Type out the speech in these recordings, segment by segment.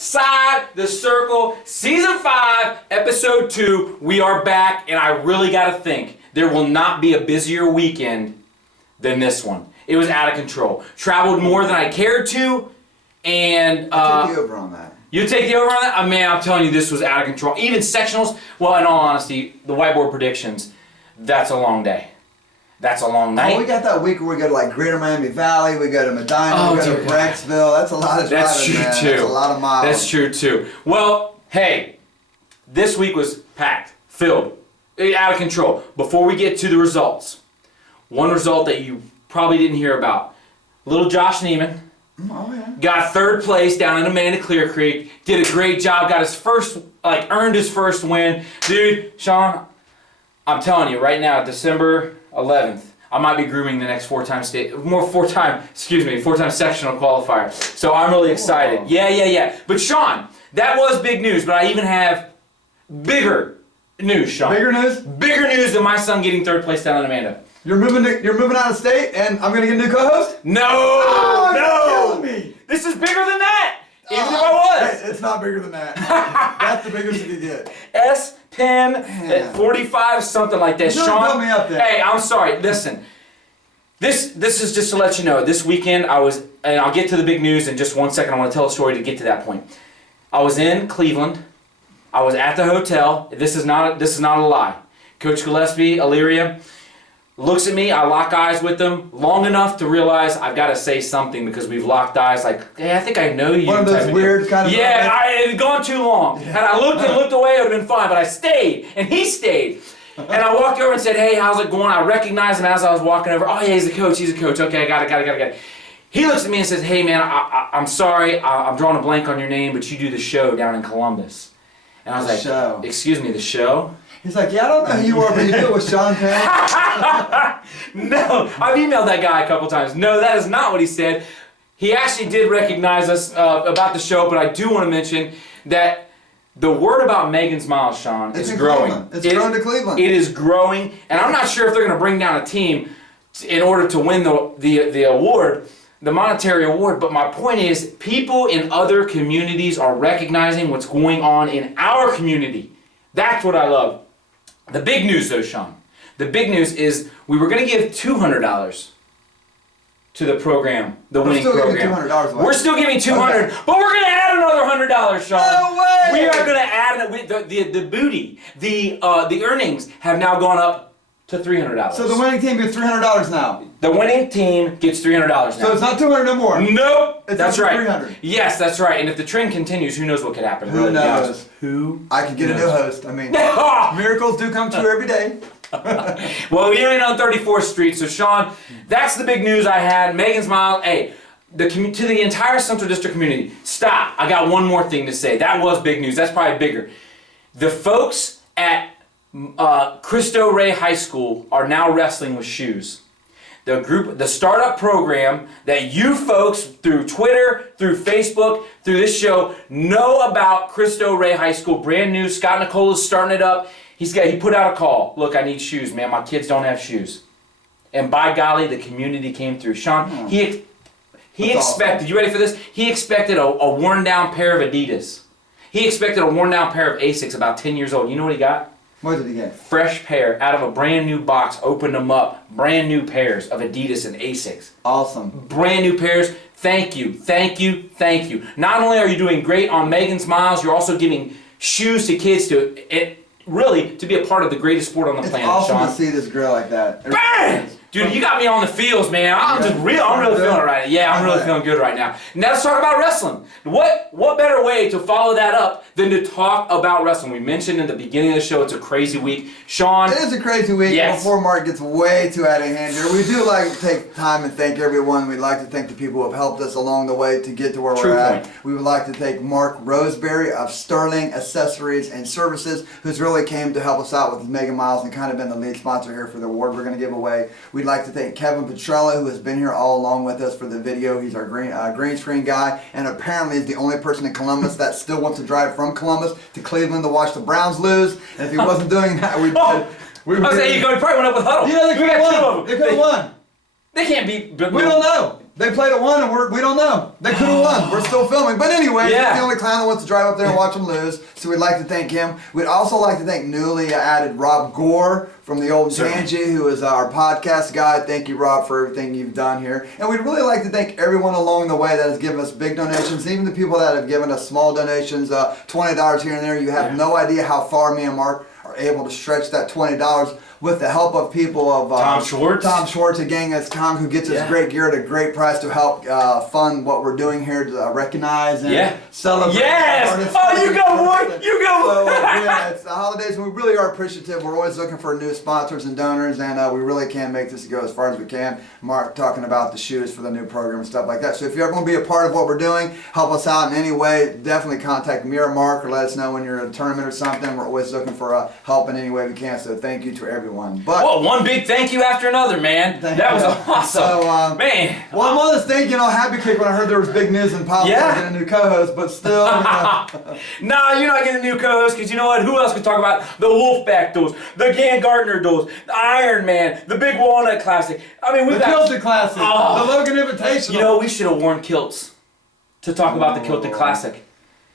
Inside the Circle, Season 5, Episode 2. We are back, and I really got to think. There will not be a busier weekend than this one. It was out of control. Traveled more than I cared to, and... I'll take the over on that. You take the over on that? Man, I'm telling you, this was out of control. Even sectionals, well, in all honesty, the whiteboard predictions, that's a long day. That's a long night. Oh, we got that week where we go to like Greater Miami Valley, we go to Medina, we go to Brecksville. That's a lot of driving, That's true, man. too. That's a lot of miles. That's true, too. Well, hey, this week was packed, filled, out of control. Before we get to the results, one result that you probably didn't hear about. Little Josh Neiman. Oh, yeah. Got third place down in Amanda Clear Creek. Did a great job. Got his first, earned his first win. Dude, Shawn, I'm telling you right now, December 11th, I might be grooming the next four-time sectional qualifier. So I'm really excited. Whoa. Yeah. But Shawn, that was big news, but I even have bigger news, Shawn. Bigger news? Bigger news than my son getting third place down in Amanda. You're moving out of state, and I'm gonna get a new co-host? No! Oh, no! you're killing me! This is bigger than that! Even if I was! Hey, it's not bigger than that. That's the biggest you get. S10 at 45, something like that. You Shawn, built me up there. Hey, I'm sorry. Listen, this is just to let you know. This weekend I was, and I'll get to the big news in just 1 second. I want to tell a story to get to that point. I was in Cleveland. I was at the hotel. This is not a lie. Coach Gillespie, Illyria, looks at me, I lock eyes with him long enough to realize I've got to say something because we've locked eyes like, hey, I think I know you. One of those weird kind of... Yeah, it had gone too long. And I looked away, it would have been fine, but I stayed, and he stayed. And I walked over and said, hey, how's it going? I recognized him as I was walking over. Oh, yeah, he's a coach. Okay, I got it. He looks at me and says, hey, man, I'm sorry, I'm drawing a blank on your name, but you do the show down in Columbus. And I was like, show. Excuse me, the show? He's like, yeah, I don't know who you are, but you do it with Shawn Penn. No, I've emailed that guy a couple times. No, that is not what he said. He actually did recognize us about the show, but I do want to mention that the word about Megan's Miles, Shawn, is growing. Cleveland. It's grown to Cleveland. It is growing, and I'm not sure if they're going to bring down a team in order to win the award, the monetary award, but my point is people in other communities are recognizing what's going on in our community. That's what I love. The big news, though, Shawn, the big news is we were going to give $200 to the program, the winning program. We're still giving $200, okay. But we're going to add another $100, Shawn. No way! We are going to add the booty, the earnings have now gone up to $300. So the winning team gets $300 now. The winning team gets $300 now. So it's not $200 no more. Nope. That's right. $300. Yes, that's right. And if the trend continues, who knows what could happen? Who knows? I could get a new host. I mean, miracles do come true every day. Well, we ain't on 34th Street, so Shawn, that's the big news I had. Megan's Mile, hey, to the entire Central District community, stop. I got one more thing to say. That was big news. That's probably bigger. The folks at Cristo Rey High School are now wrestling with shoes. The startup program that you folks through Twitter, through Facebook, through this show know about Cristo Rey High School, brand new. Scott Nicola's starting it up. He put out a call. Look, I need shoes, man. My kids don't have shoes. And by golly, the community came through. Shawn, he expected, awesome. You ready for this? He expected a worn down pair of Adidas. He expected a worn down pair of Asics about 10 years old. You know what he got? What did he get? Fresh pair out of a brand new box. Opened them up. Brand new pairs of Adidas and Asics. Awesome. Brand new pairs. Thank you. Not only are you doing great on Megan's Miles, you're also giving shoes to kids to be a part of the greatest sport on the planet, It's awesome Shawn. to see this girl like that. Bang! Dude, you got me on the feels, man. I'm really feeling it right now. Yeah, I'm really feeling good right now. Now let's talk about wrestling. What better way to follow that up than to talk about wrestling? We mentioned in the beginning of the show it's a crazy week. Shawn. It is a crazy week. Yes. Before Mark gets way too out of hand here, we do like to take time and thank everyone. We'd like to thank the people who have helped us along the way to get to where we're at. We would like to thank Mark Roseberry of Sterling Accessories and Services, who's really came to help us out with Mega Miles and kind of been the lead sponsor here for the award we're going to give away. We'd like to thank Kevin Petrella, who has been here all along with us for the video. He's our green screen guy, and apparently is the only person in Columbus that still wants to drive from Columbus to Cleveland to watch the Browns lose. And if he wasn't doing that, I was saying he probably went up with Huddle. Yeah, they could have won. They could have won. They can't beat. We don't know. They played at 1 and we don't know. They could have won. We're still filming. But anyway, he's the only clown that wants to drive up there and watch them lose. So we'd like to thank him. We'd also like to thank newly added Rob Gore from the Old Tangy, who is our podcast guy. Thank you, Rob, for everything you've done here. And we'd really like to thank everyone along the way that has given us big donations, even the people that have given us small donations, $20 here and there. You have no idea how far me and Mark are able to stretch that $20 with the help of people of Tom Schwartz, a gang that's Tom, who gets us great gear at a great price to help fund what we're doing here to recognize and celebrate. Yes! Oh, you go, boy! You go! So, it's the holidays, and we really are appreciative. We're always looking for new sponsors and donors, and we really can make this go as far as we can. Mark talking about the shoes for the new program and stuff like that. So if you ever want to be a part of what we're doing, help us out in any way, definitely contact me or Mark, or let us know when you're in a tournament or something. We're always looking for help in any way we can. So thank you to everyone. But well, one big thank you after another, man. That was awesome. So, man. Well, I'm on this thing, happy kick when I heard there was big news in politics getting a new co-host, but still. Nah, you're not getting a new co-host, because you know what? Who else could talk about the Wolfpack duels, the Gan Gardner duels, the Iron Man, the Big Walnut Classic? I mean, we've got Kilted Classic, the Logan Invitational. You know, we should have worn kilts to talk about the Kilted Classic.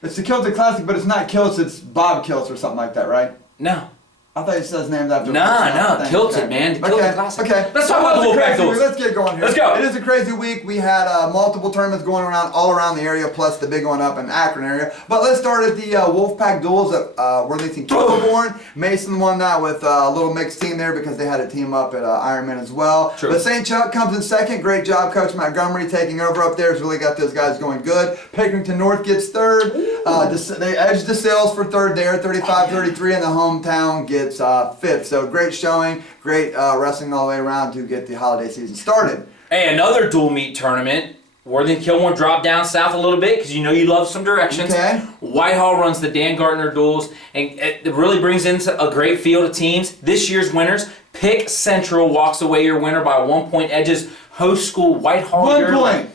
It's the Kilted Classic, but it's not kilts, it's Bob Kilts or something like that, right? No. I thought it says named after No, Kilted, man. The Kilted Classic. Okay. Let's talk about the Wolfpack duels. Let's get going here. Let's go. It is a crazy week. We had multiple tournaments going around all around the area, plus the big one up in Akron area. But let's start at the Wolfpack duels at Worthington Kilbourne. Mason won that with a little mixed team there because they had a team up at Ironman as well. True. But St. Chuck comes in second. Great job, Coach Montgomery, taking over up there. Has really got those guys going good. Pickerington North gets third. They edged the sales for third there, 35-33, and the hometown gets fifth. So great showing, great wrestling all the way around to get the holiday season started. Hey, another dual meet tournament. Worthington Kilbourne dropped down south a little bit because you know you love some directions. Okay. Whitehall runs the Dan Gardner duels, and it really brings in a great field of teams. This year's winners, Pick Central walks away your winner by 1 point, edges host school Whitehall. 1 point.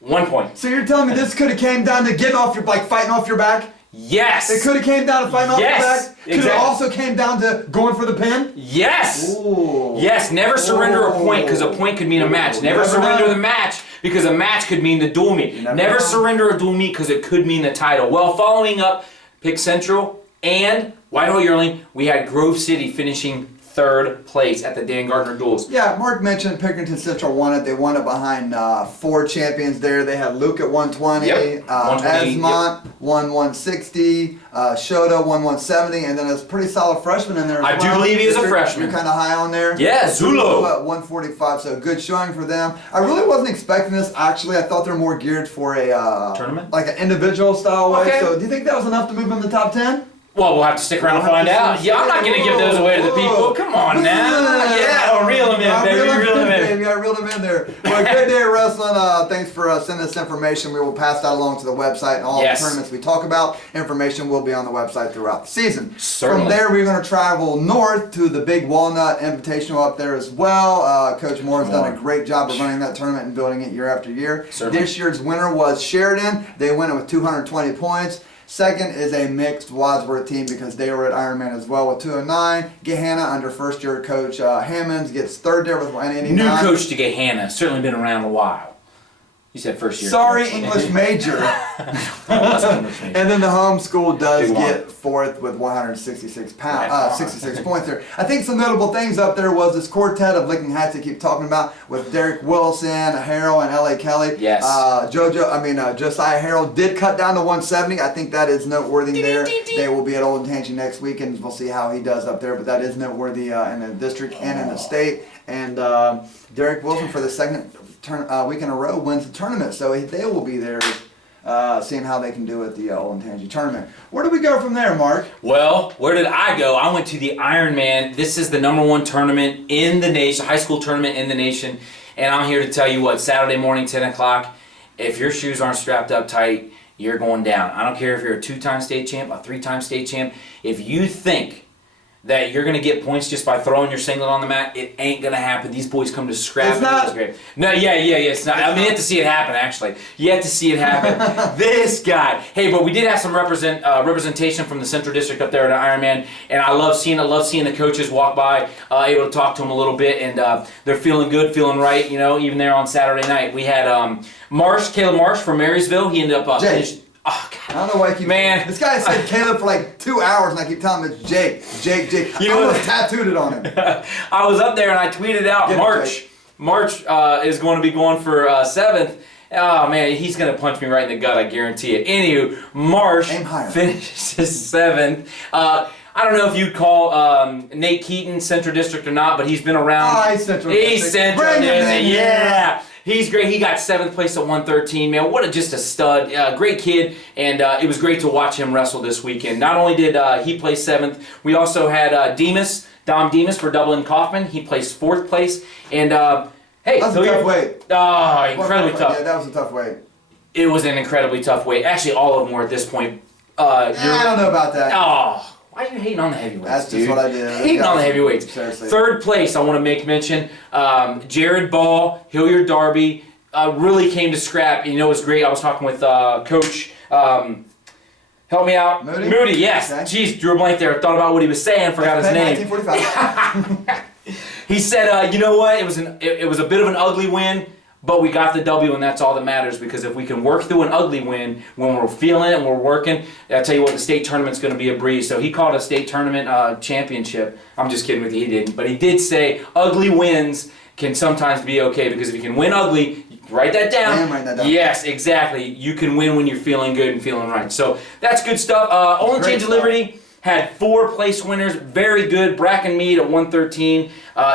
1 point. So you're telling me this could have came down to getting off your, fighting off your back? Yes. It could have came down to fighting off your back? Could Exactly. it also came down to going for the pin? Yes. Ooh. Yes, never surrender a point because a point could mean a match. Never surrender the match because a match could mean the dual meet. Never surrender a dual meet because it could mean the title. Well, following up Pick Central and Whitehall Yearling, we had Grove City finishing third place at the Dan Gardner duels. Yeah, Mark mentioned Pickerington Central won it. They won it behind 4 champions there. They had Luke at 120, 120, Esmont won 160, Shota won 170, and then there's a pretty solid freshman in there as I do believe he is a freshman. You're kind of high on there. Yeah, Zulu. At 145, so good showing for them. I really wasn't expecting this, actually. I thought they're more geared for a tournament? like an individual style way. Okay. So do you think that was enough to move them in the top 10? Well, we'll have to stick around and find out. Yeah, I'm not going to give those away to the people. Come on now. Yeah, I'll reel them in, baby. Reel them in. Baby, I reeled them in there. Well, great day of wrestling. Thanks for sending us information. We will pass that along to the website and all the tournaments we talk about. Information will be on the website throughout the season. Certainly. From there, we're going to travel north to the Big Walnut Invitational up there as well. Coach Moore has done a great job of running that tournament and building it year after year. Certainly. This year's winner was Sheridan. They win it with 220 points. Second is a mixed Wadsworth team because they were at Ironman as well with 209. Gehanna under first year coach Hammonds gets third there with 189. New coach to Gehanna. Certainly been around a while. You said first year. Sorry, coach. English major. And then the home school does get fourth with 166 66 points there. I think some notable things up there was this quartet of Licking Hats they keep talking about with Derek Wilson, Harrell, and L.A. Kelly. Yes. Josiah Harrell did cut down to 170. I think that is noteworthy there. They will be at Old Tangy next week, and we'll see how he does up there. But that is noteworthy in the district and in the state. And Derek Wilson for the second week in a row wins the tournament, so they will be there seeing how they can do at the Old Tangy tournament. Where do we go from there, Mark? Well, where did I go? I went to the Ironman. This is the #1 tournament in the nation, high school tournament in the nation, and I'm here to tell you what, Saturday morning, 10 o'clock, if your shoes aren't strapped up tight, you're going down. I don't care if you're a 2-time state champ, a 3-time state champ. If you think that you're going to get points just by throwing your singlet on the mat. It ain't going to happen. These boys come to scrap. It's not. Great. No, yeah, it's not. I mean, you have to see it happen, actually. You have to see it happen. This guy. Hey, but we did have some representation from the Central District up there at Ironman, and I love seeing the coaches walk by, able to talk to them a little bit, and they're feeling good, feeling right, even there on Saturday night. We had Caleb Marsh from Marysville. He ended up finished. Oh, God. I don't know why I keep... Man. This guy said Caleb for like 2 hours, and I keep telling him it's Jake. I almost tattooed it on him. I was up there, and I tweeted out, March is going to be going for 7th. Oh, man, he's going to punch me right in the gut, I guarantee it. Anywho, Marsh finishes 7th. I don't know if you'd call Nate Keaton Central District or not, but he's been around. Oh, he's Central District. He's Central District, yeah. He's great. He got 7th place at 113, man. What just a stud. Great kid, and it was great to watch him wrestle this weekend. Not only did he place 7th, we also had Dom Demas for Dublin Kaufman. He placed 4th place, and hey. That's a tough weight. Oh, incredibly tough. Yeah, that was a tough weight. It was an incredibly tough weight. Actually, all of them were at this point. I don't know about that. Oh. Why are you hating on the heavyweights, That's just dude? what I did. Hating on the heavyweights. Seriously. 3rd place, I want to make mention. Jared Ball, Hilliard Darby, really came to scrap. It was great. I was talking with Coach, help me out. Moody, yes. Okay. Jeez, drew a blank there. Thought about what he was saying, forgot his name. 1945. He said, you know what? It was a bit of an ugly win, but we got the W, and that's all that matters, because if we can work through an ugly win when we're feeling it and we're working, I tell you what, the state tournament's going to be a breeze. So he called a state tournament championship. I'm just kidding with you, he didn't. But he did say ugly wins can sometimes be okay, because if you can win ugly, write that down. I am writing that down. Yes, exactly. You can win when you're feeling good and feeling right. So that's good stuff. Olin Change of Liberty had 4 place winners, very good. Bracken Mead at 113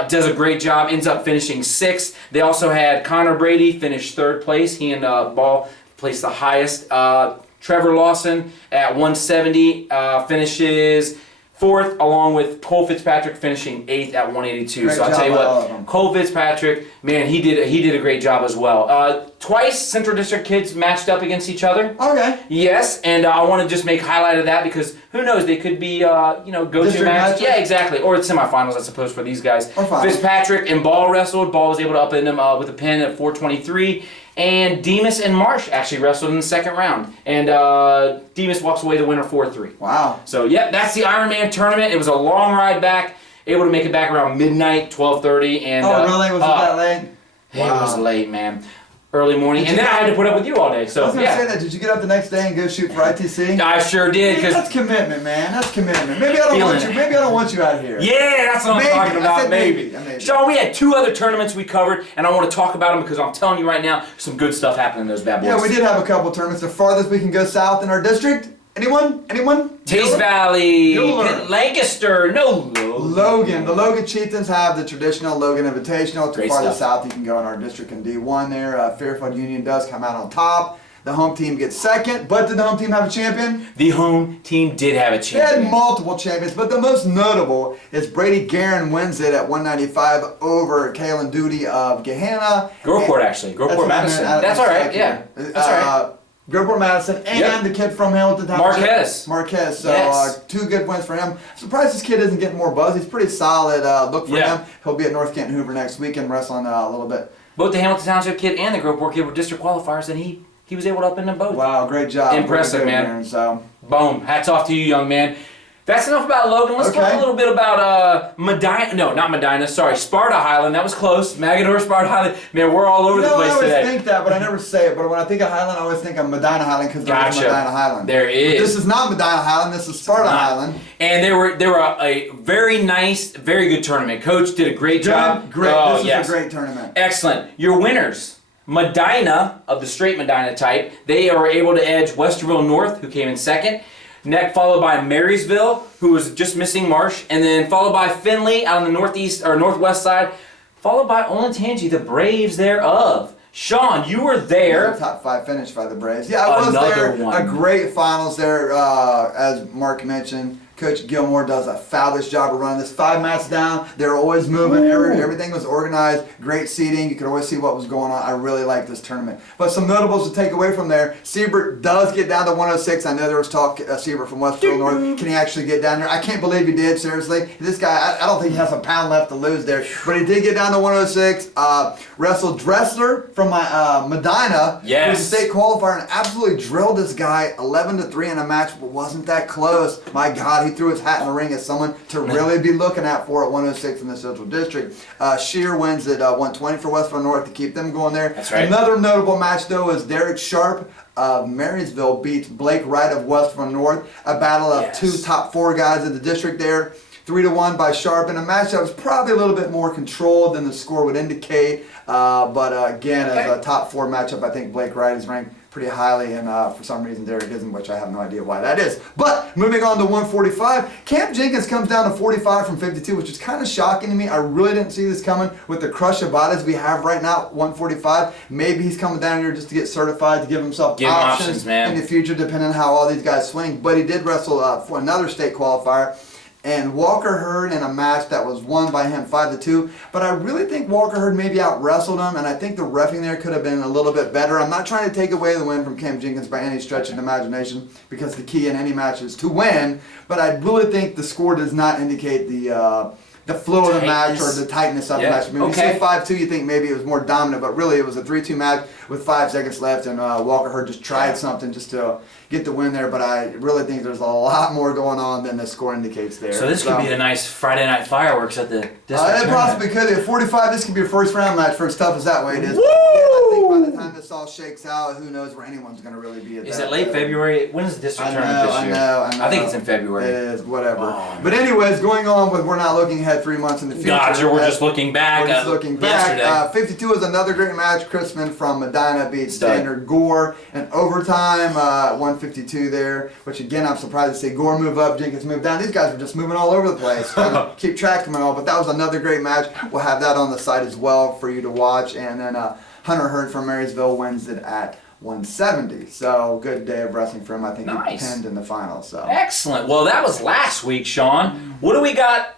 does a great job, ends up finishing 6th. They also had Connor Brady finish 3rd place. He and Ball placed the highest. Trevor Lawson at 170 finishes 4th, along with Cole Fitzpatrick finishing 8th at 182. Great so I'll tell you job what, Cole Fitzpatrick, man, he did a great job as well. Twice Central District kids matched up against each other. Okay. Yes, and I want to just make highlight of that, because who knows, they could be go-to matches. Yeah, exactly. Or semifinals, I suppose, for these guys. Fitzpatrick and Ball wrestled. Ball was able to upend him with a pin at 423. And Demas and Marsh actually wrestled in the 2nd round. And Demas walks away the winner 4-3. Wow. So, yeah, that's the Ironman tournament. It was a long ride back. Able to make it back around midnight, 12:30. And, really? Was it that late? It was late, man. Early morning. And then I had to put up with you all day. So, I was going to say that. Did you get up the next day and go shoot for ITC? I sure did. That's commitment, man. That's commitment. Maybe I don't want you out of here. Yeah, that's what I'm talking about. I said maybe. Shawn, we had 2 other tournaments we covered, and I want to talk about them, because I'm telling you right now, some good stuff happening in those bad boys. Yeah, we did have a couple tournaments. The farthest we can go south in our district. Anyone? Taste Valley, Lancaster, Logan. The Logan Chieftains have the traditional Logan Invitational. To farther south you can go in our district in D1 there. Fairfield Union does come out on top. The home team gets 2nd, but did the home team have a champion? The home team did have a champion. They had multiple champions, but the most notable is Brady Guerin wins it at 195 over Kalen Duty of Gehenna. Groveport, actually. Groveport Madison. That's all right, yeah. That's all right. Groveport Madison and the kid from Hamilton Township. Marquez. So 2 good wins for him. Surprised this kid isn't getting more buzz. He's pretty solid. Look for him. He'll be at North Canton Hoover next weekend wrestling a little bit. Both the Hamilton Township kid and the Groveport kid were district qualifiers, and he was able to upend them both. Wow, great job. Impressive, man. Aaron, so. Boom. Hats off to you, young man. That's enough about Logan. Let's talk a little bit about Medina. No, not Medina. Sorry, Sparta Highland. That was close. Magador, Sparta Highland. Man, we're all over the place today. I always think that, but I never say it. But when I think of Highland, I always think of Medina Highland, because there is Medina Highland. There is. But this is not Medina Highland. This is Sparta Highland. And they were a very nice, very good tournament. Coach did a great job. Great. This is a great tournament. Excellent. Your winners. Medina, of the straight Medina type, they are able to edge Westerville North, who came in 2nd. Next, followed by Marysville, who was just missing Marsh, and then followed by Findlay out on the northeast or northwest side, followed by Olentangy, the Braves thereof. Shawn, you were there. Top 5 finish by the Braves. Yeah, I was there. A great finals there, as Mark mentioned. Coach Gilmore does a fabulous job of running this. 5 mats down, they're always moving. Everything was organized. Great seating. You could always see what was going on. I really like this tournament. But some notables to take away from there. Siebert does get down to 106. I know there was talk, Siebert from Westfield North. Can he actually get down there? I can't believe he did, seriously. This guy, I don't think he has a pound left to lose there. But he did get down to 106. Wrestled Dressler from Medina. Yes. Who's a state qualifier and absolutely drilled this guy 11-3 in a match, but wasn't that close. My God, he threw his hat in the ring as someone to really be looking at for at 106 in the Central District. Shear wins at 120 for Westfield North to keep them going there. That's right. Another notable match, though, is Derek Sharp of Marysville beats Blake Wright of Westfield North. A battle of two top 4 guys in the district there. 3-1 by Sharp in a match that was probably a little bit more controlled than the score would indicate. But again, as a top 4 matchup, I think Blake Wright is ranked pretty highly, and for some reason Derek isn't, which I have no idea why that is. But moving on to 145, Camp Jenkins comes down to 45 from 52, which is kind of shocking to me. I really didn't see this coming with the crush of bodies we have right now, 145. Maybe he's coming down here just to get certified, to give himself options man. in the future, depending on how all these guys swing. But he did wrestle for another state qualifier. And Walker Hurd in a match that was won by him 5-2. But I really think Walker Hurd maybe out-wrestled him, and I think the reffing there could have been a little bit better. I'm not trying to take away the win from Cam Jenkins by any stretch of the imagination, because the key in any match is to win. But I really think the score does not indicate the flow of the match or the tightness of the match. I mean, when you say 5-2, you think maybe it was more dominant, but really it was a 3-2 match with 5 seconds left, and Walker Hurd just tried something just to get the win there. But I really think there's a lot more going on than the score indicates there. So this could be a nice Friday night fireworks at the district it possibly could. At 45, this could be a first round match for as tough as that way it is. Woo! But I think by the time this all shakes out, who knows where anyone's going to really be at that. Is it late February? When is the district tournament this year? I know. I think it's in February. It is, whatever. Oh, but anyways, going on with, we're not looking ahead 3 months in the future. Gotcha, we're just looking back. We're just looking back. 52 is another great match. Chrisman from Medina beats Standard Gore in overtime. 152 there, which again, I'm surprised to see Gore move up, Jenkins move down. These guys were just moving all over the place. Trying to keep track of them all, but that was another great match. We'll have that on the site as well for you to watch. And then Hunter Hurd from Marysville wins it at 170. So good day of wrestling for him. I think he pinned in the final. So excellent. Well, that was last week, Shawn. What do we got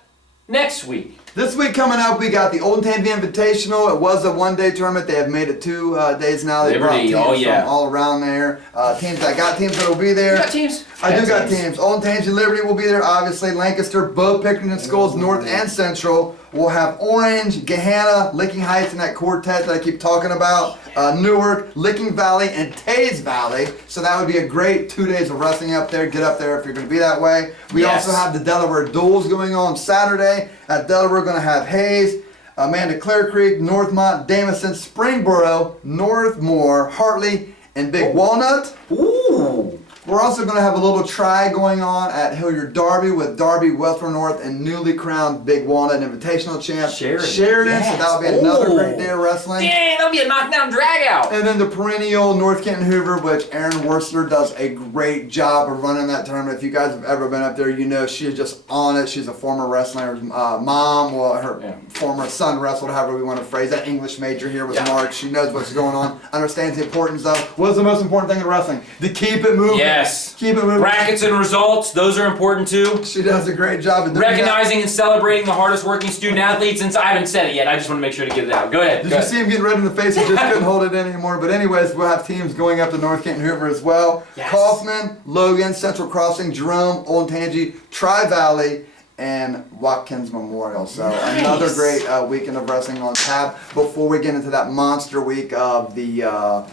next week? This week coming up, we got the Old Tamby Invitational. It was a one-day tournament. They have made it 2 days now. They brought teams from all around there. I got teams that will be there. You got teams? I do got teams. Old Tamby Liberty will be there, obviously. Lancaster, both Pickerington Schools, North and Central. We'll have Orange, Gahanna, Licking Heights, and that quartet that I keep talking about. Newark, Licking Valley, and Taze Valley. So that would be a great 2 days of wrestling up there. Get up there if you're going to be that way. We also have the Delaware Duels going on Saturday. At Delaware, we're going to have Hayes, Amanda Clare Creek, Northmont, Damison, Springboro, Northmore, Hartley, and Big Walnut. Ooh! We're also going to have a little try going on at Hilliard Derby with Derby, Western North, and newly crowned Big Walnut Invitational champ Sheridan. Yes. So that'll be another great day of wrestling. Dang, that'll be a knockdown drag out. And then the perennial North Canton Hoover, which Erin Worcester does a great job of running that tournament. If you guys have ever been up there, you know she is just on it. She's a former wrestler's mom, well, her former son wrestled, however we want to phrase that. English major here with Mark. She knows what's going on, understands the importance of what's the most important thing in wrestling? To keep it moving. Yes. Keep it moving. Brackets and results, those are important too. She does a great job of doing recognizing and celebrating the hardest working student athletes. And I haven't said it yet. I just want to make sure to get it out. Go ahead. Did you see him getting red in the face? He just couldn't hold it in anymore. But anyways, we'll have teams going up to North Canton Hoover as well. Yes. Kaufman, Logan, Central Crossing, Jerome, Old Tangy, Tri-Valley, and Watkins Memorial. So another great weekend of wrestling on tap before we get into that monster week of the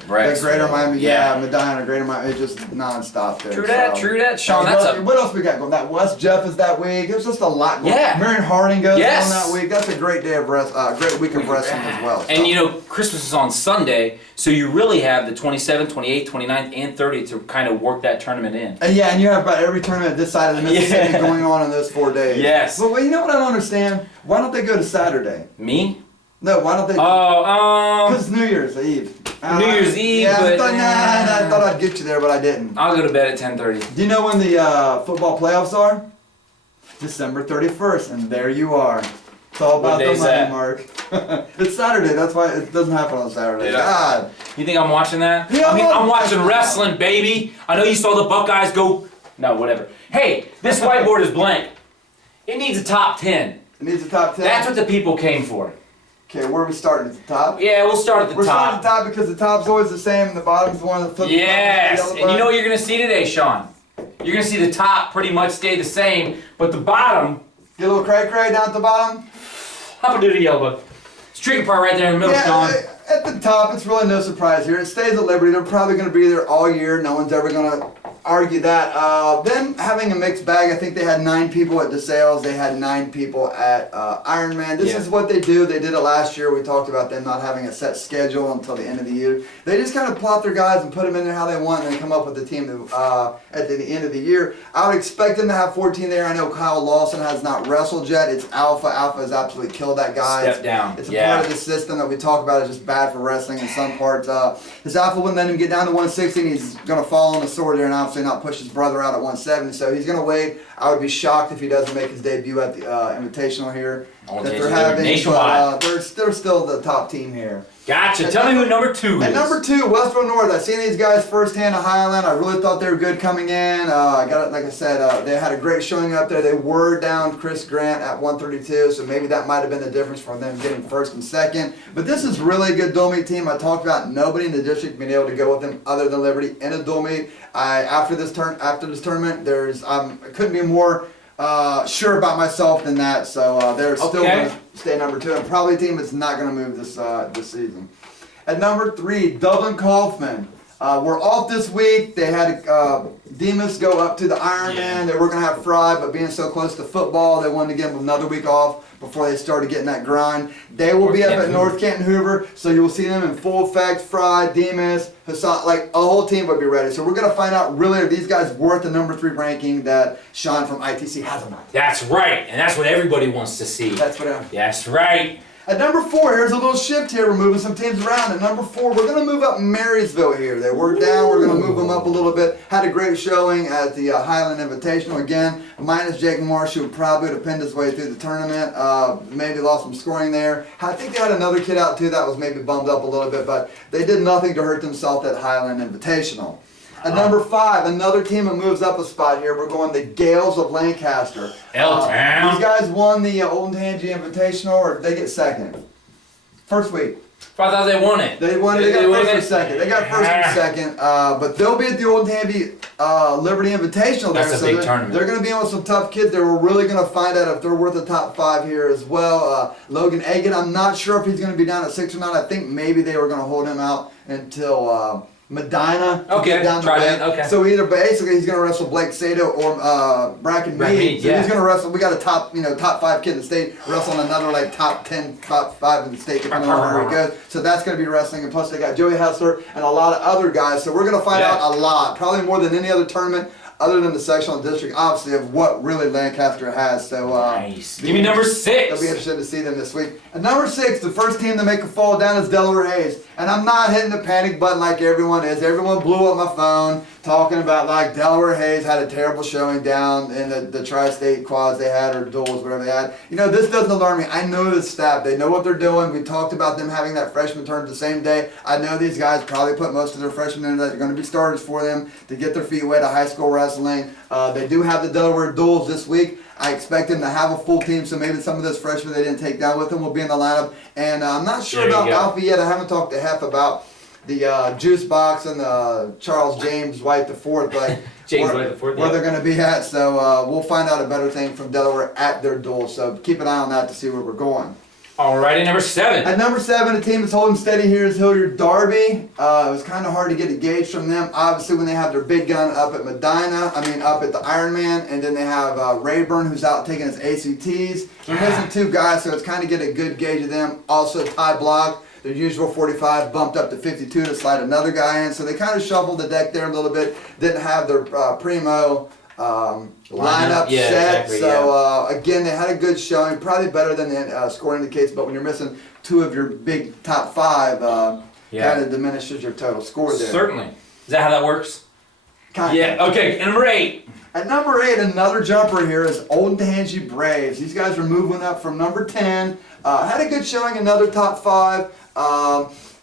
Greater Miami, Medina, Greater Miami. It's just non-stop there. True that. Shawn, what else we got going? That West Jeff is that week. There's just a lot going on. Marion Harding goes on that week. That's a great day of great week of wrestling as well. So. And you know, Christmas is on Sunday, so you really have the 27th, 28th, 29th, and 30th to kind of work that tournament in. And and you have about every tournament this side of the Mississippi going on in those 4 days. Yes. Well, you know what I don't understand? Why don't they go to Saturday? Me? No, why don't they? Because it's New Year's Eve. New Year's Eve, yeah, but... I thought I'd get you there, but I didn't. I'll go to bed at 10:30. Do you know when the football playoffs are? December 31st, and there you are. It's all about the money, Mark. It's Saturday, that's why it doesn't happen on Saturday. God. You think I'm watching that? Yeah, I'm watching wrestling, baby. I know you saw the Buckeyes go No, whatever. Hey, this whiteboard is blank. It needs a top 10. It needs a top 10. That's what the people came for. Okay, where are we starting? At the top? Yeah, we'll start at the We're starting top. at the top because the top's always the same and the bottom's the one that flips. Yes, and you know what you're going to see today, Shawn? You're going to see the top pretty much stay the same, but the bottom... Get a little cray-cray down at the bottom? Hop a doodle yellow book. It's a tricky part right there in the middle, Shawn. At the top, it's really no surprise here. It stays at Liberty. They're probably going to be there all year. No one's ever going to argue that. Then having a mixed bag, I think they had 9 people at DeSales. They had 9 people at Ironman. This is what they do. They did it last year. We talked about them not having a set schedule until the end of the year. They just kind of plot their guys and put them in there how they want and then come up with the team at the end of the year. I would expect them to have 14 there. I know Kyle Lawson has not wrestled yet. It's Alpha. Alpha has absolutely killed that guy. Step down. It's a part of the system that we talk about. It's just bad for wrestling in some parts. His Alpha wouldn't let him get down to 160 and he's going to fall on the sword there and obviously not push his brother out at 170. So he's going to wait. I would be shocked if he doesn't make his debut at the Invitational here. Oh, that they're having. Nationwide. They're still the top team here. Gotcha. Tell me who number 2 is. At number 2, Western North. I've seen these guys firsthand at Highland. I really thought they were good coming in. Like I said, they had a great showing up there. They were down Chris Grant at 132, so maybe that might have been the difference for them getting first and second. But this is really a good dual meet team. I talked about nobody in the district being able to go with them other than Liberty in a dual meet. After this tournament, I couldn't be more sure about myself than that. So they're still going to stay number 2, and probably a team that's not going to move this season. At number 3, Dublin Kaufman. We're off this week. They had Demas go up to the Ironman. They were going to have Fry, but being so close to football, they wanted to give them another week off before they started getting that grind. They will be up at North Canton Hoover, so you will see them in full effect. Fry, Demas, Hassan, like a whole team would be ready. So we're going to find out really are these guys worth the number 3 ranking that Shawn from ITC has them at. That's right, and that's what everybody wants to see. That's what I'm. That's right. At number 4, here's a little shift here. We're moving some teams around. At number 4, we're going to move up Marysville here. They were down. We're going to move them up a little bit. Had a great showing at the Highland Invitational. Again, minus Jake Marsh, who probably would have pinned his way through the tournament. Maybe lost some scoring there. I think they had another kid out too that was maybe bummed up a little bit, but they did nothing to hurt themselves at Highland Invitational. At number 5, another team that moves up a spot here. We're going the Gales of Lancaster. L-Town. These guys won the Old Tangy Invitational, or they get second? First week. I thought they won it. They won it. They got first and second. They got first and second. But they'll be at the Old Tangy Liberty Invitational there. That's a big tournament. They're going to be in with some tough kids. We're really going to find out if they're worth the top 5 here as well. Logan Egan, I'm not sure if he's going to be down at 6 or not. I think maybe they were going to hold him out until Medina. Okay, down try the way. that. Okay. So either basically he's going to wrestle Blake Sato or Bracken Mead. So he's going to wrestle. We got a top 5 kid in the state wrestling another like top 10, top 5 in the state depending on where he goes. So that's going to be wrestling. And plus they got Joey Hessler and a lot of other guys. So we're going to find out a lot, probably more than any other tournament other than the sectional district, obviously, of what really Lancaster has. So nice. Give me number 6. I'll be interested to see them this week. At number 6, the first team to make a fall down is Delaware Hayes. And I'm not hitting the panic button like everyone is. Everyone blew up my phone talking about like Delaware Hayes had a terrible showing down in the tri-state quads they had or duels, whatever they had. You know, this doesn't alarm me. I know the staff. They know what they're doing. We talked about them having that freshman turn the same day. I know these guys probably put most of their freshmen in that are going to be starters for them to get their feet wet at high school wrestling. They do have the Delaware duels this week. I expect them to have a full team, so maybe some of those freshmen they didn't take down with them will be in the lineup. And I'm not sure about Alpha yet. I haven't talked to Hef about the juice box and the Charles James White IV, but where they're going to be at. So we'll find out a better thing from Delaware at their duel. So keep an eye on that to see where we're going. Alrighty, number 7. At number 7, a team that's holding steady here is Hilliard Darby. It was kind of hard to get a gauge from them. Obviously, when they have their big gun up at up at the Ironman, and then they have Rayburn, who's out taking his ACTs. They're missing 2 guys, so it's kind of get a good gauge of them. Also, Ty Block, their usual 45, bumped up to 52 to slide another guy in. So they kind of shuffled the deck there a little bit. Didn't have their primo lineup set. Exactly, so again, they had a good showing, probably better than the score indicates. But when you're missing 2 of your big top 5, kind of diminishes your total score there. Certainly. Is that how that works? Kind of. Okay. And number 8. At number 8, another jumper here is Old Tangy Braves. These guys are moving up from number 10. Had a good showing, another top 5.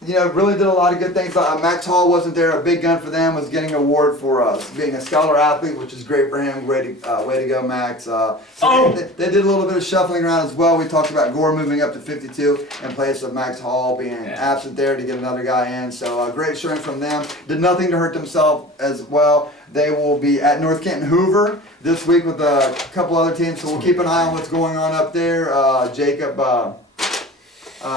really did a lot of good things. Max Hall wasn't there. A big gun for them was getting an award for being a scholar athlete, which is great for him. Way to go, Max. They did a little bit of shuffling around as well. We talked about Gore moving up to 52 in place of Max Hall being absent there to get another guy in. So great showing from them. Did nothing to hurt themselves as well. They will be at North Canton Hoover this week with a couple other teams. So we'll keep an eye on what's going on up there. Jacob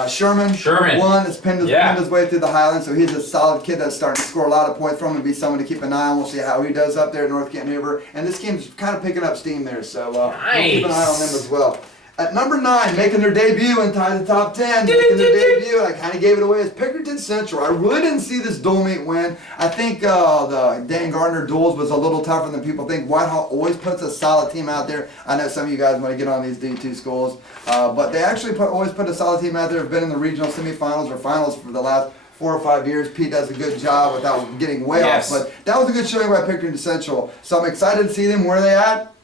Sherman won. Has pinned his way through the Highlands, so he's a solid kid that's starting to score a lot of points from him and be someone to keep an eye on. We'll see how he does up there at North Canton Hoover. And this team's kind of picking up steam there, so we'll keep an eye on them as well. At number 9, making their debut inside the top 10, making their debut, I kind of gave it away, is Pickerington Central. I really didn't see this dual meet win. I think the Dan Gardner duels was a little tougher than people think. Whitehall always puts a solid team out there. I know some of you guys want to get on these D2 schools, but they actually always put a solid team out there. Have been in the regional semifinals or finals for the last 4 or 5 years. Pete does a good job without getting way off, but that was a good showing by Pickerington Central. So I'm excited to see them. Where are they at?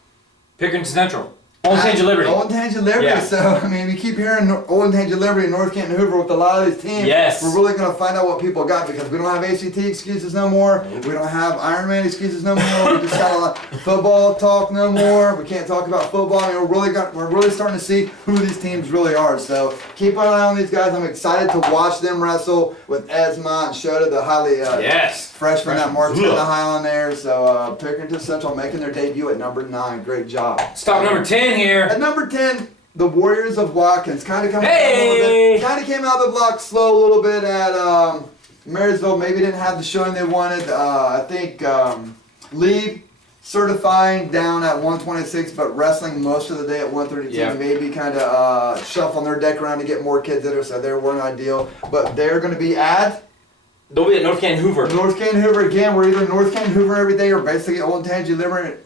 Pickerington Central. Olentangy Liberty. Olentangy Liberty. Yeah. So, I mean, we keep hearing Olentangy Liberty and North Canton Hoover with a lot of these teams. Yes. We're really going to find out what people got because we don't have ACT excuses no more. We don't have Ironman excuses no more. We just got a lot of football talk no more. We can't talk about football. I mean, we're really starting to see who these teams really are. So, keep an eye on these guys. I'm excited to watch them wrestle with Esma and Shota, the highly freshman that marks in the Highland there. So, Pickerington Central making their debut at number 9. Great job. Stop number 10 here. At number 10, the Warriors of Watkins kind of coming out a little bit. Kind of came out of the block slow a little bit at Marysville. Maybe didn't have the showing they wanted. I think Lee certifying down at 126, but wrestling most of the day at 132. Yeah. Maybe kind of shuffling their deck around to get more kids in there, so they weren't ideal. But they're going to be at. They'll be at North Canton Hoover. North Canton Hoover again. We're either North Canton Hoover every day or basically Olentangy Liberty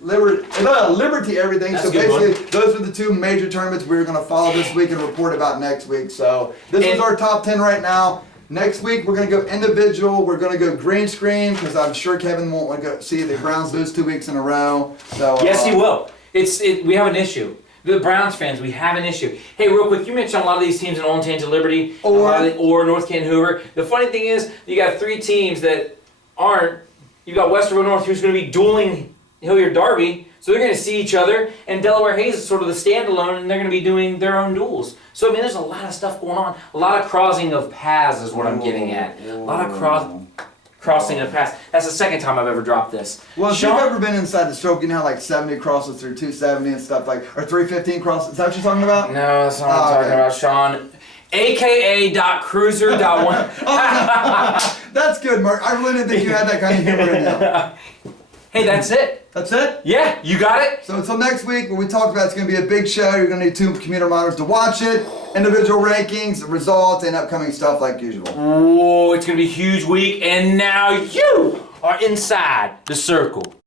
everything. That's so basically, those are the 2 major tournaments we're going to follow this week and report about next week. So this is our top 10 right now. Next week we're going to go individual. We're going to go green screen because I'm sure Kevin won't want to go see the Browns lose 2 weeks in a row. So yes, he will. We have an issue. The Browns fans, we have an issue. Hey, real quick, you mentioned a lot of these teams in Olentangy Liberty or North Canton Hoover. The funny thing is, you got 3 teams that aren't. You got Westerville North, who's going to be dueling Hilliard Darby, so they're going to see each other. And Delaware Hayes is sort of the standalone, and they're going to be doing their own duels. So I mean, there's a lot of stuff going on. A lot of crossing of paths is what I'm getting at. A lot of crossing of paths. That's the second time I've ever dropped this. Well, if you've ever been inside the stroke, you know, like 70 crosses through 270 and stuff like, or 315 crosses. Is that what you're talking about? No, that's not what I'm talking about, Shawn. AKA.cruiser.1. That's good, Mark. I really didn't think you had that kind of humor in there. Hey, that's it. That's it? Yeah, you got it. So until next week, what we talked about, it's going to be a big show. You're going to need 2 commuter monitors to watch it. Individual rankings, results, and upcoming stuff like usual. Oh, it's going to be a huge week. And now you are inside the circle.